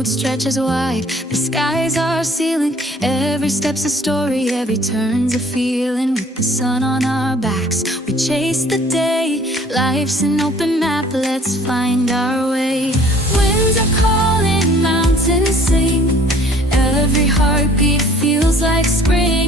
road stretches wide, the sky's our ceiling. Every step's a story, every turn's a feeling. With the sun on our backs, we chase the day. Life's an open map, let's find our way. Winds are calling, mountains sing. Every heartbeat feels like spring.